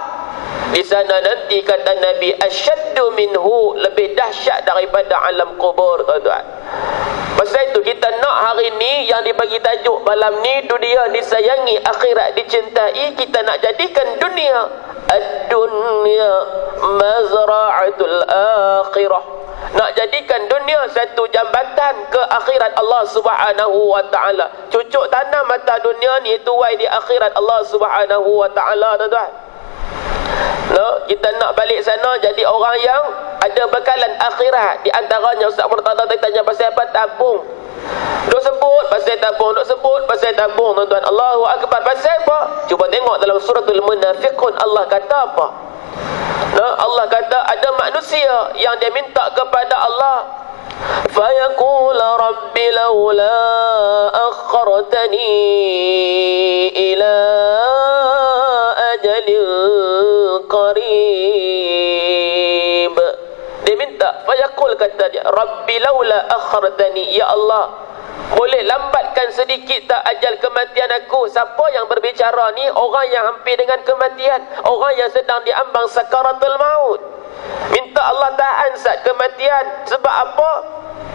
di sana nanti, kata Nabi, asyaddu minhu, lebih dahsyat daripada alam kubur, tuan-tuan. Pasal itu kita nak hari ni yang dibagi tajuk malam ni, dunia disayangi, akhirat dicintai. Kita nak jadikan dunia ad-dunya mazra'atul akhirah. Nak jadikan dunia satu jambatan ke akhirat Allah Subhanahu wa taala. Cucuk tanam mata dunia ni tuai di akhirat Allah Subhanahu wa taala, tuan-tuan. Kita nak balik sana jadi orang yang ada bekalan akhirat. Di antaranya Ustaz Murtada tanya pasal apa? Tabung. Duk sebut pasal tabung, duk sebut pasal tabung, tuan-tuan. Allahu akbar. Pasal apa? Cuba tengok dalam suratul Munafiqun, Allah kata apa? Allah kata ada manusia yang dia minta kepada Allah, fayaqul rabbi laula akhartani ila ajalin qarib. Dia minta, fayaqul, kata dia, rabbi laula akhartani, ya Allah, boleh lambatkan sedikit tak ajal kematian aku. Siapa yang berbicara ni? Orang yang hampir dengan kematian, orang yang sedang diambang sakaratul maut. Minta Allah tahan saat kematian. Sebab apa?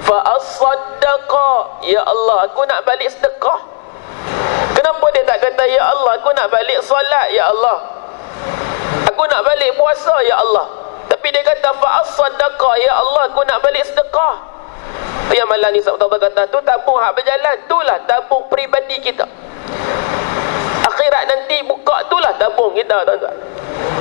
Fa as-saddaqa, ya Allah, aku nak balik sedekah. Kenapa dia tak kata ya Allah, aku nak balik solat, ya Allah, aku nak balik puasa, ya Allah? Tapi dia kata fa as-saddaqa, ya Allah, aku nak balik sedekah. Yang malam ni Sabtu kata tu tabung hak berjalan, itulah tabung peribadi kita. Akhirat nanti buka, itulah tabung kita, tuan-tuan.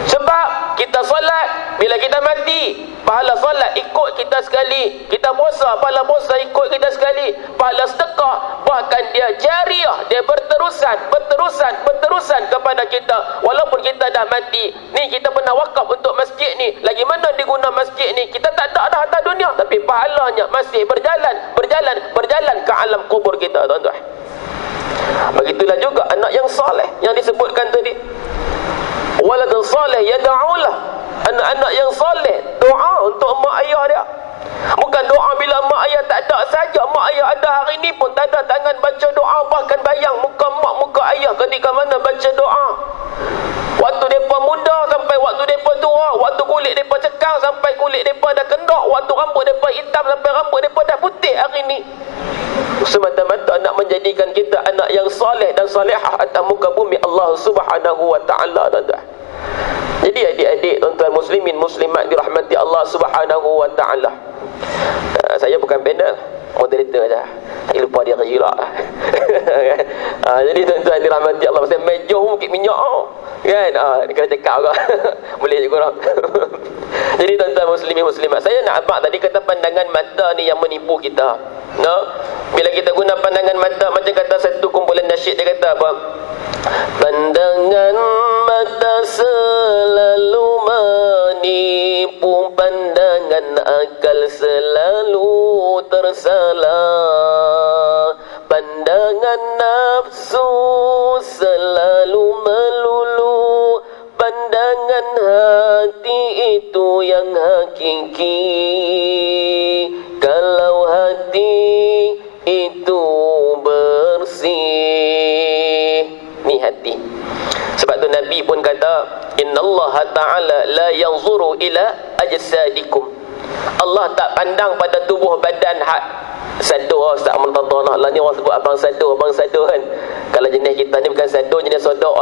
Sebab kita solat, bila kita mati, pahala solat ikut kita sekali. Kita puasa, pahala puasa ikut kita sekali. Pahala sedekah, bahkan dia jariah, dia berterusan kepada kita. Walaupun kita dah mati. Ni kita pernah wakaf untuk masjid ni, lagi mana diguna masjid ni, kita tak ada dah harta dunia, tapi pahalanya masih berjalan ke alam kubur kita, tuan-tuan. Begitulah juga anak yang soleh yang disebutkan tadi. Waladun saleh yad'ulah. Anak-anak yang saleh doa untuk mak ayah dia. Bukan doa bila mak ayah tak ada saja. Mak ayah ada hari ni pun tak ada tangan baca doa. Bahkan bayang muka mak, muka ayah ketika mana baca doa. Waktu mereka muda sampai waktu mereka tua. Waktu kulit mereka cekang sampai kulit mereka dah kendok. Waktu rambut mereka hitam sampai rambut mereka dah putih hari ni. Semata-mata nak menjadikan kita anak yang soleh dan solehah atas muka bumi Allah Subhanahu wa ta'ala, tuan-tuan. Jadi adik-adik, tuan-tuan muslimin muslimat dirahmati Allah Subhanahu wa ta'ala. Saya bukan panel, moderator saja. Saya lupa dia kira. Jadi tuan-tuan dirahmati Allah, pasal meja mungkin minyak kan? Dia kena cakap ke? Boleh juga orang. Jadi tuan-tuan muslimin muslimat, saya nak abang tadi kata pandangan mata ni yang menipu kita. No? Bila kita guna pandangan mata, macam kata satu kumpulan nasyid, dia kata apa? Pandangan mata selalu menipu, pandangan akal selalu tersalah, pandangan nafsu selalu melulu, pandangan hati itu yang hakiki. Kalau hati itu bersih, ni hati. Sebab tu Nabi pun kata, innallaha ta'ala la yanzuru ila ajsadikum. Allah tak pandang pada tubuh badan hak sado. Ustaz Muntadah lah ni orang sebut abang sado kan. Kalau jenis kita ni bukan sado, jenis sodok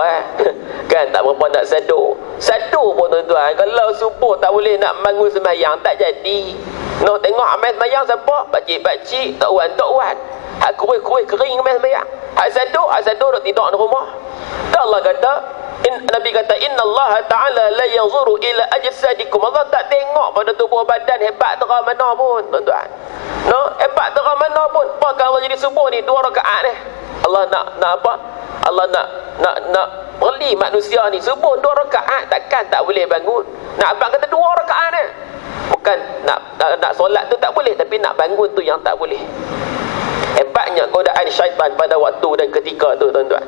kan, tak berapa nak sado. Sado pun tuan-tuan, kalau subuh tak boleh nak bangun sembahyang, tak jadi. No, tengok amal sembahyang siapa? Pakcik-pakcik, tak wan. Hak kuih-kuih kering amal sembahyang. Hak sado duk tidur di rumah. Tak, Allah kata, Nabi kata, innallaha ta'ala la yanzuru ila ajsadikum. Allah tak tengok pada tubuh badan hebat terang mana pun, tuan-tuan. No, hebat terang mana pun. Apakah Allah jadi subuh ni 2 rakaat ni? Allah nak apa? Allah nak perli manusia ni subuh 2 rakaat, takkan tak boleh bangun. Nak abang kata 2 rakaat ni. Bukan nak solat tu tak boleh, tapi nak bangun tu yang tak boleh. Hebatnya godaan syaitan pada waktu dan ketika tu, tuan-tuan.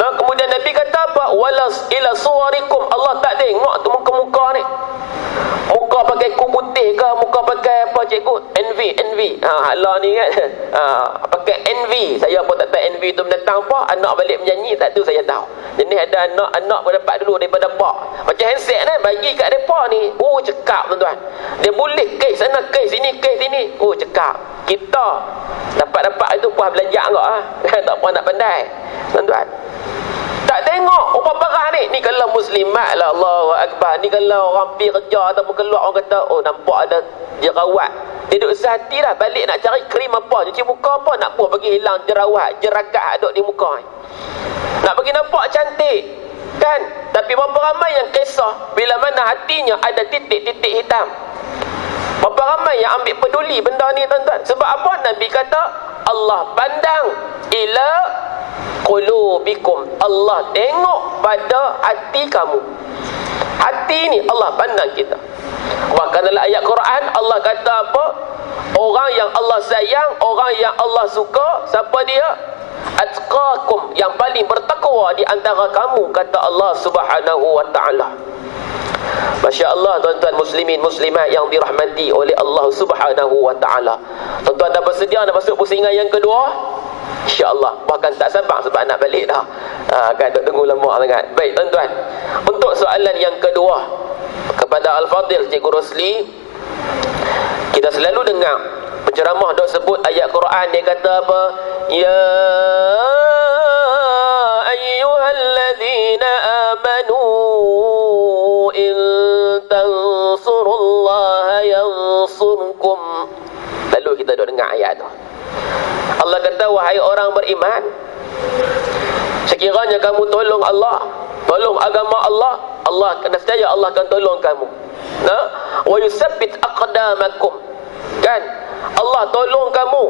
Nah, kemudian Nabi kata apa? Walas ila suwarikum. Allah tak tengok tu muka-muka ni. Muka pakai kuku putih ke, muka pakai apa cikgu? Envy. Hala ni kan. Pakai envy. Saya pun tak tahu envy tu mendatang apa. Anak balik menyanyi, tak tu saya tahu. Jenis ada anak pun dapat dulu daripada pak. Macam handset ni, bagi kat mereka ni. Cekap, tuan-tuan. Dia boleh kes sana, kes sini, kes sini. Cekap. Kita dapat itu puas belanja enggak tak puas nak pandai, tuan-tuan. Tak tengok apa parah ni kalau muslimat lah, Allahu akbar. Ni kalau orang pergi kerja ataupun keluar, orang kata nampak ada jerawat, dia duduk sehati dah balik nak cari krim apa, cuci muka apa, nak buat bagi hilang jerawat, jeragat duduk di muka ni, nak bagi nampak cantik kan. Tapi berapa ramai yang kisah bila mana hatinya ada titik-titik hitam. Berapa ramai yang ambil peduli benda ni, tuan-tuan. Sebab apa? Nabi kata Allah pandang ila qulubikum. Allah tengok pada hati kamu. Hati ni Allah pandang kita. Bahkan dalam ayat Quran Allah kata apa? Orang yang Allah sayang, orang yang Allah suka, siapa dia? Atqakum, yang paling bertakwa di antara kamu, kata Allah Subhanahu wa ta'ala. Masya Allah, tuan-tuan muslimin muslimat yang dirahmati oleh Allah Subhanahu wa ta'ala. Tuan-tuan dah bersedia nak masuk pusingan yang kedua? InsyaAllah. Bahkan tak sabar sebab nak balik dah. Kan tak tunggu lama sangat. Baik tuan-tuan, untuk soalan yang kedua kepada Al-Fadhil Cikgu Rosli, kita selalu dengar penceramah dok sebut ayat Quran, dia kata apa? Ya ayyuhalladzina amanu in tansurullaha yansurkum. Lalu kita dok dengar ayat tu. Allah kata, wahai orang beriman, sekiranya kamu tolong Allah, tolong agama Allah, Allah nescaya Allah akan tolong kamu. Nah, wa yusabbit aqdamakum. Kan? Allah tolong kamu.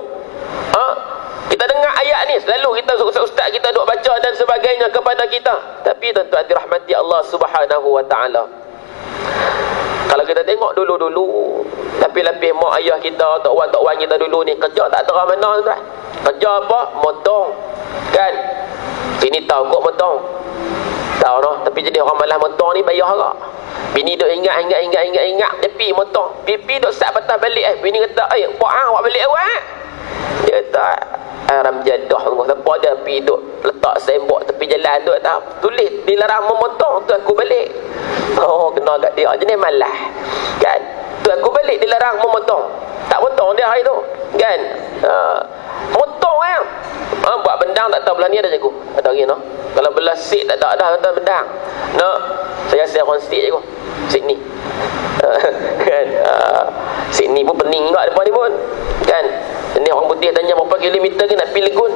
Kita dengar ayat ni, selalu kita ustaz kita duk baca dan sebagainya kepada kita. Tapi tuan-tuan dirahmati Allah Subhanahu wa ta'ala, kalau kita tengok dulu-dulu, lapis-lapis mak ayah kita, tok wan kita dulu ni kerja tak terang mana, tuan. Kerja apa? Motong. Kan? Sini tahu kok motong. Tahu noh, tapi jadi orang malas motong ni bayar agak. Bini duk ingat tepi motong. Pipi duk sat patah balik bini kata, "Pak awak balik awak." Dia kata, "Haram jadah Allah. Siapa dia pergi duk letak sembok tepi jalan tu tak tulis dilarang memotong, tu aku balik." Oh, kena kat dia jenis malas. Kan? Tu aku balik dilarang memotong. Tak potong dia hari tu. Kan? Motong buat bendang tak tahu belah ni ada cikgu. Tak tahu lagi noh. Kalau belah sik tak tahu dah tentang bendang. Noh, saya rasa orang sik cikgu. Sydney. Kan? Sydney pun pening juga depan ni pun. Kan? Ini orang putih tanya berapa kilometer ke nak pergi Legun.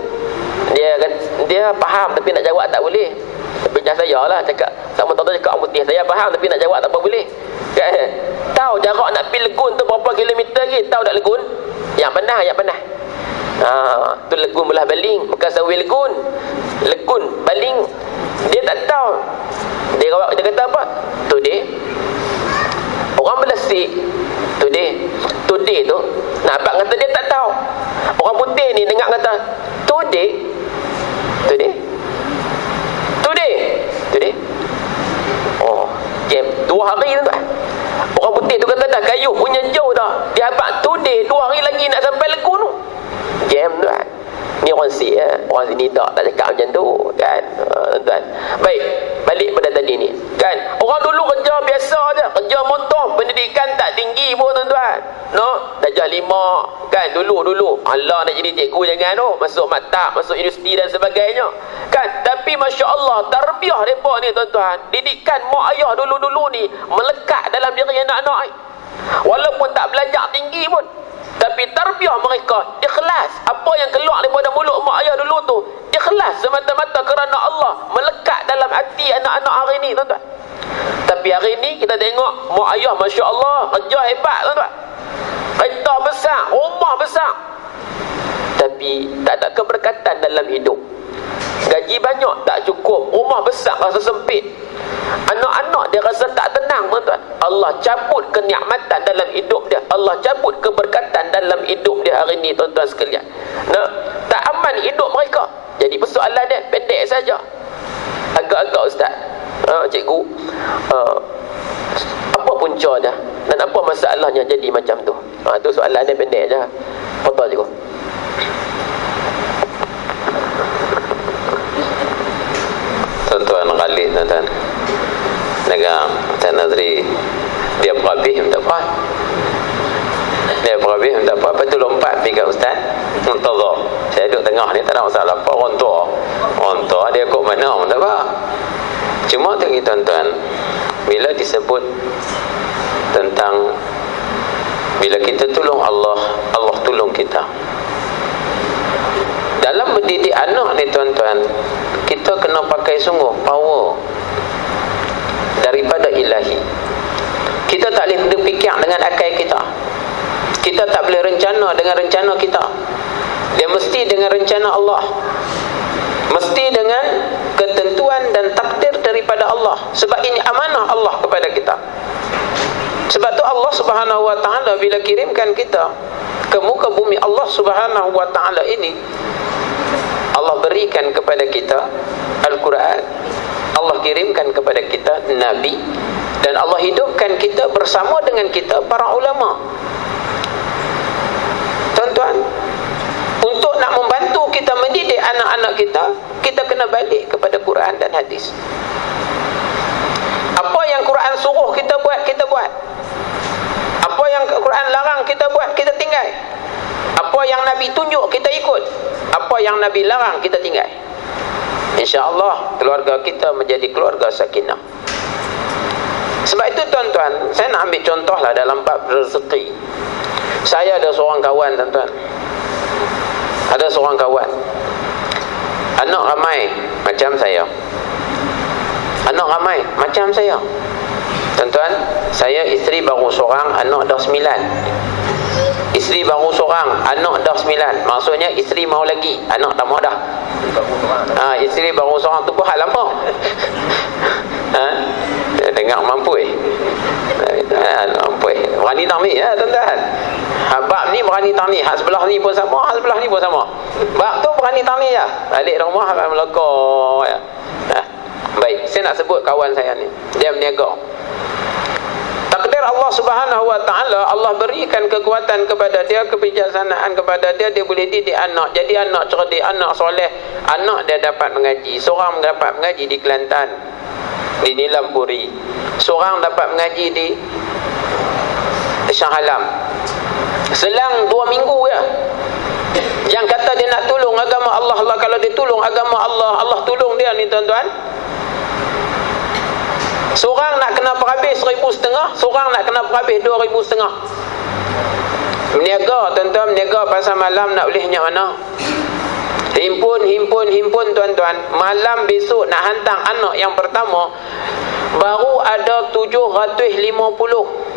Dia faham tapi nak jawab tak boleh. Tapi macam saya lah cakap, sama tuan-tuan cakap orang putih, saya faham tapi nak jawab tak apa boleh. Kan? Tahu jarak nak pergi Legun tu berapa kilometer lagi? Tahu tak Legun? Yang panas. Tu Legun belah Baling, bukan Sawi Legun. Legun Baling dia tak tahu. Dia kata apa? Today. Orang belah Sik Today tu nak abang kata dia tak tahu. Orang putih ni dengar kata Today. Oh, jam 2 hari tu. Orang putih tu kata dah kayu punya jauh dah. Dia abang Today 2 hari lagi nak sampai Legun tu. Jam tu. Ni orang Sik orang sini tak cakap macam tu kan. Tuan-tuan. Baik, balik pada tadi ni. Kan? Orang dulu kerja biasa je, kerja motong, pendidikan tak tinggi pun tuan-tuan. No, darjah 5 kan dulu. Allah nak jadi cikgu jangan tu, masuk maktab, masuk universiti dan sebagainya. Kan? Tapi masya-Allah tarbiyah depa ni tuan-tuan, didikan mak ayah dulu-dulu ni melekat dalam diri anak-anak. Walaupun tak belajar tinggi pun, tapi tarbiyah mereka ikhlas. Apa yang keluar daripada mulut mak ayah dulu tu ikhlas semata-mata kerana Allah, melekat dalam hati anak-anak hari ni tuan-tuan. Tapi hari ni kita tengok mak ayah masya-Allah kerja hebat tuan-tuan. Kereta besar, rumah besar, tapi tak ada keberkatan dalam hidup. Gaji banyak tak cukup, rumah besar rasa sempit. Anak-anak dia rasa tak tenang tuan-tuan. Allah cabut kenikmatan dalam hidup dia. Allah cabut keberkatan dalam hidup dia hari ni tuan-tuan sekalian. Nah, tak aman hidup mereka. Jadi persoalan dia pendek saja. Agak-agak ustaz, cikgu, apa punca dia dan apa masalahnya jadi macam tu? Tu soalan dia pendek je. Betul cikgu. Tuan-tuan Khalid, tuan-tuan Negang Tuan Nazri, dia berhabis minta apa? Dia berhabis minta apa? Lepas tu lompat pergi kat ustaz Muntazah. Saya duduk tengah ni, tak ada masalah apa. Orang tua dia kok mana pun tak apa. Cuma tu tuan-tuan, bila disebut tentang bila kita tolong Allah, Allah tolong kita. Dalam mendidik anak ni tuan-tuan, kita kena pakai sungguh power daripada ilahi. Kita tak boleh berfikir dengan akal kita. Kita tak boleh rencana dengan rencana kita. Dia mesti dengan rencana Allah. Mesti dengan ketentuan dan takdir daripada Allah. Sebab ini amanah Allah kepada kita. Sebab tu Allah Subhanahu wa taala bila kirimkan kita ke muka bumi Allah Subhanahu wa taala ini, Allah berikan kepada kita Al-Quran. Allah kirimkan kepada kita Nabi, dan Allah hidupkan kita bersama dengan kita para ulama. Tuan-tuan, untuk nak membantu kita mendidik anak-anak kita, kita kena balik kepada Quran dan hadis. Apa yang Quran suruh kita buat, kita buat. Apa yang Quran larang kita buat, kita tinggal. Apa yang Nabi tunjuk, kita ikut. Apa yang Nabi larang, kita tinggal. InsyaAllah keluarga kita menjadi keluarga sakinah. Sebab itu tuan-tuan, saya nak ambil contohlah dalam bab rezeki. Saya ada seorang kawan tuan-tuan. Ada seorang kawan, anak ramai macam saya. Anak ramai macam saya. Tuan-tuan, saya isteri baru seorang, anak dah 9. Isteri baru seorang, anak dah 9. Maksudnya isteri mau lagi, anak tak mau dah. Isteri baru seorang tu pun hal lama. Dengar mampu mampu. Berani tahmid tuan-tuan. Bab ni berani tahmid, hak sebelah ni pun sama, hak sebelah ni pun sama. Bab tu berani tahmid je. Balik rumah akan melekor ya. Baik, saya nak sebut kawan saya ni. Dia berniaga. Takdir Allah Subhanahu Wa Taala, Allah berikan kekuatan kepada dia, kebijaksanaan kepada dia, dia boleh didik anak. Jadi anak cerdik, anak soleh, anak dia dapat mengaji. Seorang dapat mengaji di Kelantan, di Nilampuri. Seorang dapat mengaji di Shah Alam. Selang 2 minggu ya. Yang kata dia nak tolong agama Allah, Allah kalau dia tolong agama Allah, Allah tolong dia ni tuan-tuan. Seorang nak kena perhabis 1,500, seorang nak kena perhabis 2,500. Berniaga tuan-tuan, berniaga pasal malam nak boleh nyak mana? Himpun tuan-tuan. Malam besok nak hantar anak yang pertama, baru ada 750.